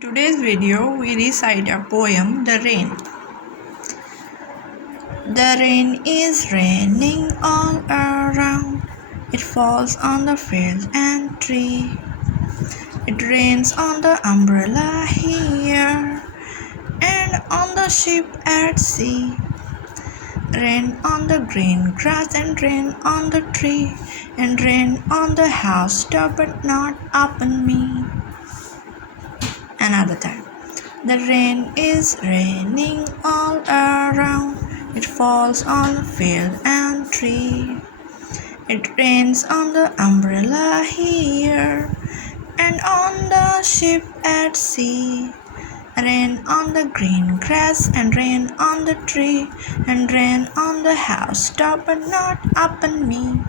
Today's video we recite a poem, The Rain. The rain is raining all around. It falls on the field and tree. It rains on the umbrella here and on the ship at sea. Rain on the green grass and rain on the tree and rain on the house top but not upon me. Another time. The rain is raining all around. It falls on the field and tree. It rains on the umbrella here and on the ship at sea. Rain on the green grass and rain on the tree and rain on the house top but not upon me.